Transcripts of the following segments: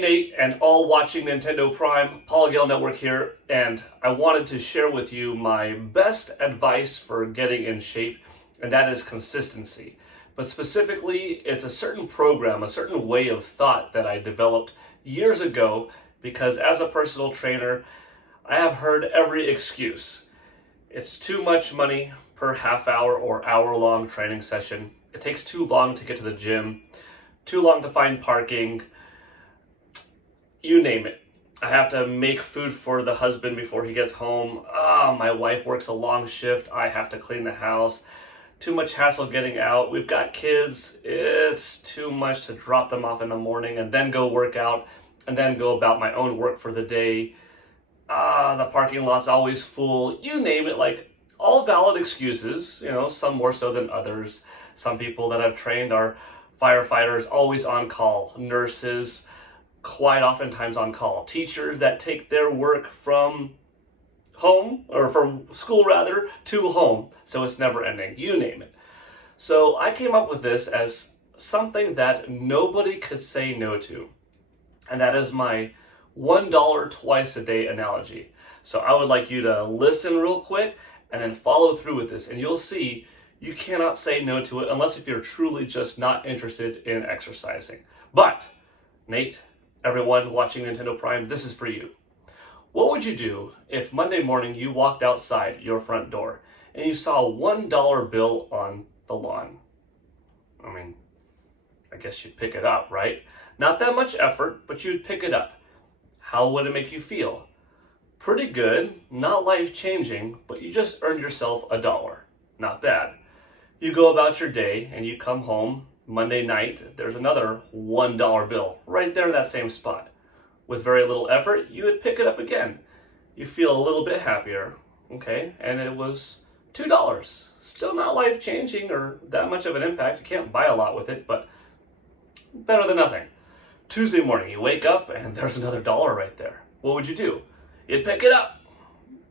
Hey Nate, and all watching Nintendo Prime, Paul Gale Network here, and I wanted to share with you my best advice for getting in shape, and that is consistency. But specifically, it's a certain program, a certain way of thought that I developed years ago because as a personal trainer, I have heard every excuse. It's too much money per half hour or hour-long training session. It takes too long to get to the gym, too long to find parking, you name it. I have to make food for the husband before he gets home. My wife works a long shift. I have to clean the house. Too much hassle getting out. We've got kids. It's too much to drop them off in the morning and then go work out and then go about my own work for the day. The parking lot's always full. You name it, like all valid excuses, some more so than others. Some people that I've trained are firefighters, always on call, nurses, quite oftentimes on call, teachers that take their work from home, or from school rather, to home, so it's never ending, you name it. So I came up with this as something that nobody could say no to, and that is my $1 twice a day analogy. So I would like you to listen real quick and then follow through with this, and you'll see you cannot say no to it unless if you're truly just not interested in exercising. But Nate, everyone watching Nintendo Prime, this is for you. What would you do if Monday morning you walked outside your front door and you saw a $1 bill on the lawn? I guess you'd pick it up, right? Not that much effort, but you'd pick it up. How would it make you feel? Pretty good, not life-changing, but you just earned yourself $1. Not bad. You go about your day and you come home Monday night, there's another $1 bill right there in that same spot. With very little effort, you would pick it up again. You feel a little bit happier, okay? And it was $2. Still not life-changing or that much of an impact. You can't buy a lot with it, but better than nothing. Tuesday morning, you wake up and there's another $1 right there. What would you do? You'd pick it up.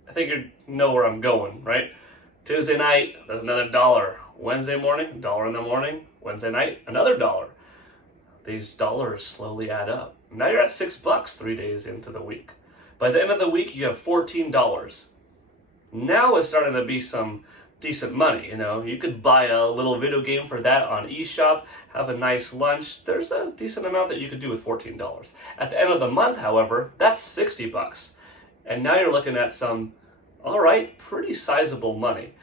I think you know where I'm going, right? Tuesday night, there's another $1. Wednesday morning, $1 in the morning. Wednesday night, another $1. These dollars slowly add up. Now you're at $6 3 days into the week. By the end of the week, you have $14. Now it's starting to be some decent money, You could buy a little video game for that on eShop, have a nice lunch. There's a decent amount that you could do with $14. At the end of the month, however, that's $60. And now you're looking at some, all right, pretty sizable money.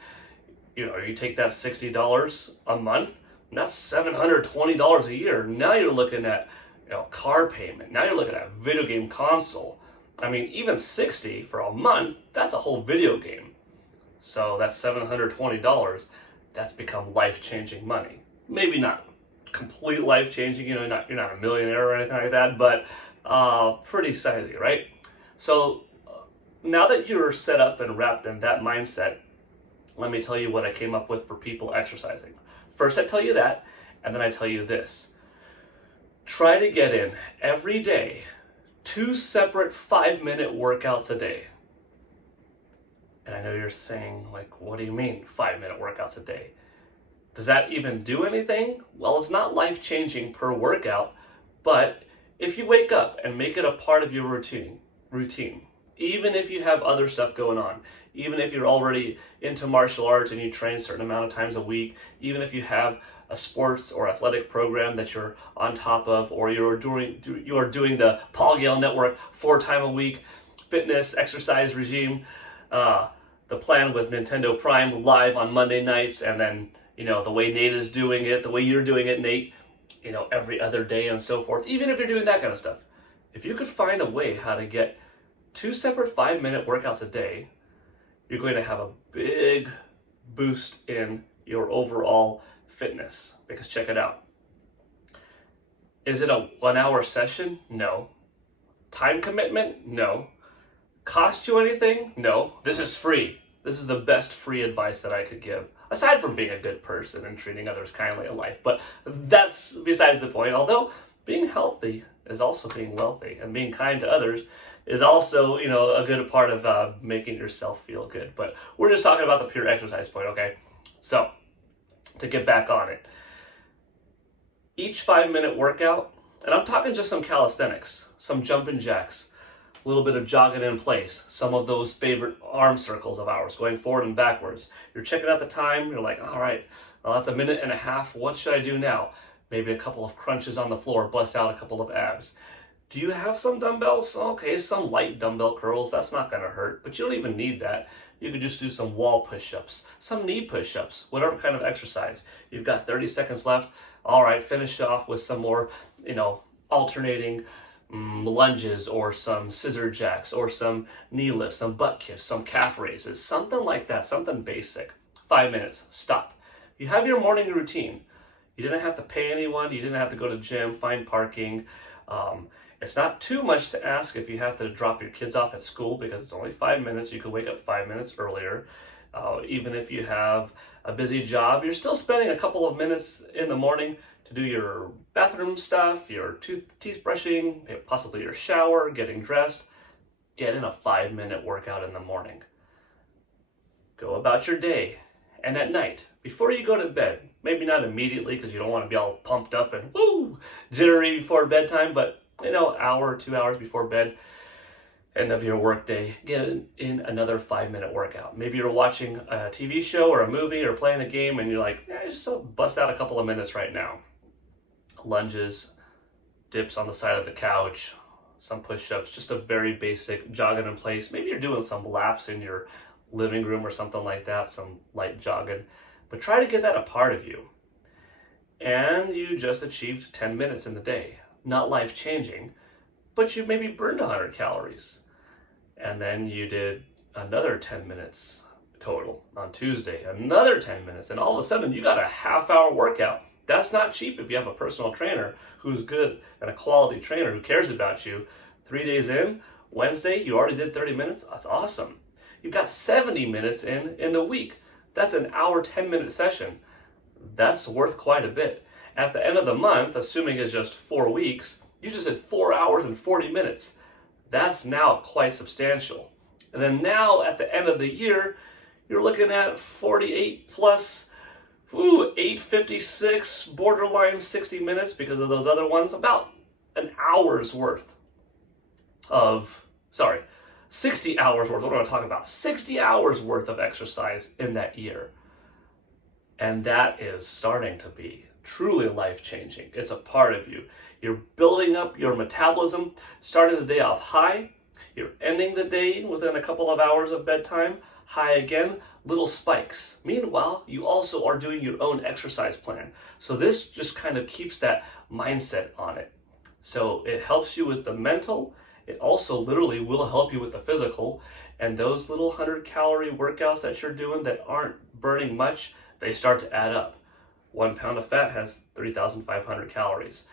You take that $60 a month, and that's $720 a year. Now you're looking at car payment. Now you're looking at video game console. Even $60 for a month, that's a whole video game. So that's $720. That's become life-changing money. Maybe not complete life-changing, you're not a millionaire or anything like that, but pretty sizey, right? So now that you're set up and wrapped in that mindset, let me tell you what I came up with for people exercising. First, I tell you that, and then I tell you this. Try to get in every day 2 separate 5-minute workouts a day. And I know you're saying, what do you mean 5-minute workouts a day? Does that even do anything? Well, it's not life-changing per workout, but if you wake up and make it a part of your routine, even if you have other stuff going on, even if you're already into martial arts and you train a certain amount of times a week, even if you have a sports or athletic program that you're on top of, or you are doing the Paul Gale Network 4 times a week fitness exercise regime, the plan with Nintendo Prime live on Monday nights, and then the way Nate is doing it, the way you're doing it, Nate, every other day and so forth. Even if you're doing that kind of stuff, if you could find a way how to get 2 separate 5-minute workouts a day, you're going to have a big boost in your overall fitness. Because check it out. Is it a 1-hour session? No. Time commitment? No. Cost you anything? No. This is free. This is the best free advice that I could give. Aside from being a good person and treating others kindly in life. But that's besides the point. Although being healthy is also being wealthy, and being kind to others is also, a good part of making yourself feel good. But we're just talking about the pure exercise point, okay? So, to get back on it, each 5-minute workout And I'm talking just some calisthenics, some jumping jacks, a little bit of jogging in place, some of those favorite arm circles of ours, going forward and backwards. You're checking out the time, you're like, all right, well, that's 1.5 minutes. What should I do now? Maybe a couple of crunches on the floor, bust out a couple of abs. Do you have some dumbbells? Okay, some light dumbbell curls, that's not gonna hurt, but you don't even need that. You could just do some wall push-ups, some knee push-ups, whatever kind of exercise. You've got 30 seconds left. All right, finish off with some more, alternating lunges or some scissor jacks or some knee lifts, some butt kicks, some calf raises, something like that, something basic. 5 minutes, stop. You have your morning routine. You didn't have to pay anyone. You didn't have to go to the gym, find parking. It's not too much to ask if you have to drop your kids off at school because it's only 5 minutes. You could wake up 5 minutes earlier. Even if you have a busy job, you're still spending a couple of minutes in the morning to do your bathroom stuff, your teeth brushing, possibly your shower, getting dressed. Get in a 5-minute workout in the morning. Go about your day. And at night, before you go to bed, maybe not immediately because you don't want to be all pumped up and jittery before bedtime, but hour or 2 hours before bed, end of your workday, get in another 5-minute workout. Maybe you're watching a TV show or a movie or playing a game and you're like, just bust out a couple of minutes right now. Lunges, dips on the side of the couch, some push-ups, just a very basic jogging in place. Maybe you're doing some laps in your living room or something like that, some light jogging, but try to get that a part of you. And you just achieved 10 minutes in the day. Not life-changing, but you maybe burned 100 calories. And then you did another 10 minutes total on Tuesday, another 10 minutes, and all of a sudden you got a half-hour workout. That's not cheap if you have a personal trainer who's good and a quality trainer who cares about you. 3 days in, Wednesday, you already did 30 minutes. That's awesome. You've got 70 minutes in the week. That's an hour, 10-minute session. That's worth quite a bit. At the end of the month, assuming it's just 4 weeks, you just did 4 hours and 40 minutes. That's now quite substantial. And then now at the end of the year, you're looking at 48 plus 856, borderline 60 minutes because of those other ones, about an hour's worth of, 60 hours worth, what am I talking about? 60 hours worth of exercise in that year. And that is starting to be truly life-changing. It's a part of you. You're building up your metabolism, starting the day off high. You're ending the day within a couple of hours of bedtime, high again, little spikes. Meanwhile, you also are doing your own exercise plan. So this just kind of keeps that mindset on it. So it helps you with the mental. It also literally will help you with the physical. And those little 100-calorie workouts that you're doing that aren't burning much, they start to add up. 1 pound of fat has 3,500 calories.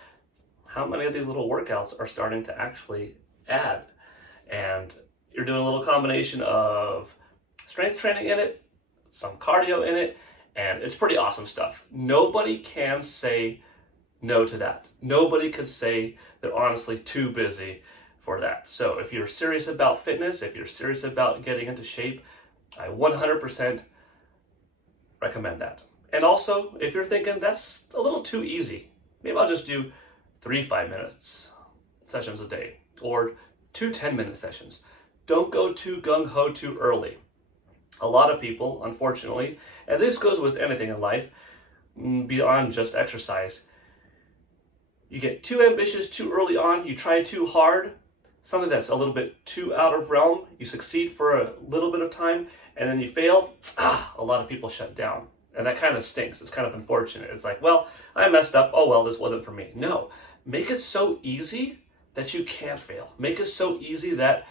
How many of these little workouts are starting to actually add? And you're doing a little combination of strength training in it, some cardio in it, and it's pretty awesome stuff. Nobody can say no to that. Nobody could say they're honestly too busy for that. So if you're serious about fitness, if you're serious about getting into shape, I 100% recommend that. And also, if you're thinking that's a little too easy, maybe I'll just do 3 5-minute sessions a day or 2 10-minute sessions. Don't go too gung-ho too early. A lot of people, unfortunately, and this goes with anything in life, beyond just exercise, you get too ambitious too early on, you try too hard, something that's a little bit too out of realm, you succeed for a little bit of time, and then you fail, a lot of people shut down. And that kind of stinks. It's kind of unfortunate. It's like, well, I messed up. Oh, well, this wasn't for me. No, make it so easy that you can't fail. Make it so easy that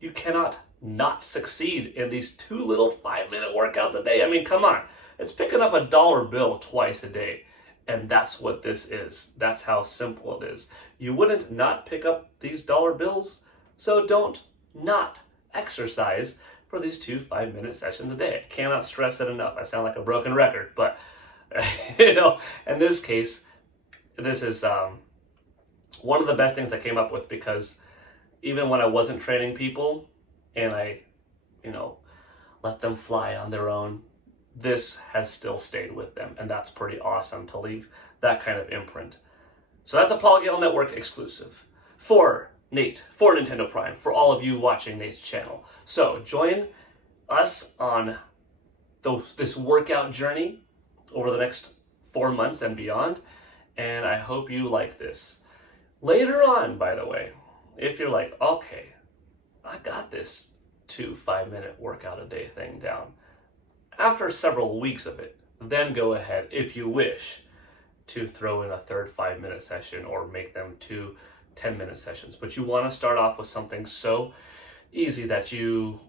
you cannot not succeed in these 2 little 5-minute workouts a day. I mean, come on. It's picking up a $1 bill twice a day. And that's what this is. That's how simple it is. You wouldn't not pick up these $1 bills, so don't not exercise for these 2 5-minute sessions a day. I cannot stress it enough. I sound like a broken record, but in this case, this is one of the best things I came up with because even when I wasn't training people and I, let them fly on their own, this has still stayed with them. And that's pretty awesome to leave that kind of imprint. So that's a Paul Gale Network exclusive for Nate, for Nintendo Prime, for all of you watching Nate's channel. So join us on this workout journey over the next 4 months and beyond, and I hope you like this. Later on, by the way, if you're like, okay, I got this 2-5-minute workout a day thing down, after several weeks of it, then go ahead, if you wish, to throw in a third 5-minute session or make them 2 10-minute sessions. But you want to start off with something so easy that you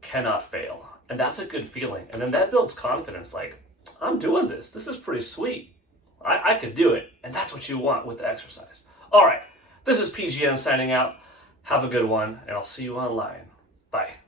cannot fail. And that's a good feeling. And then that builds confidence, like, I'm doing this. This is pretty sweet. I could do it. And that's what you want with the exercise. All right, this is PGN signing out. Have a good one, and I'll see you online. Bye.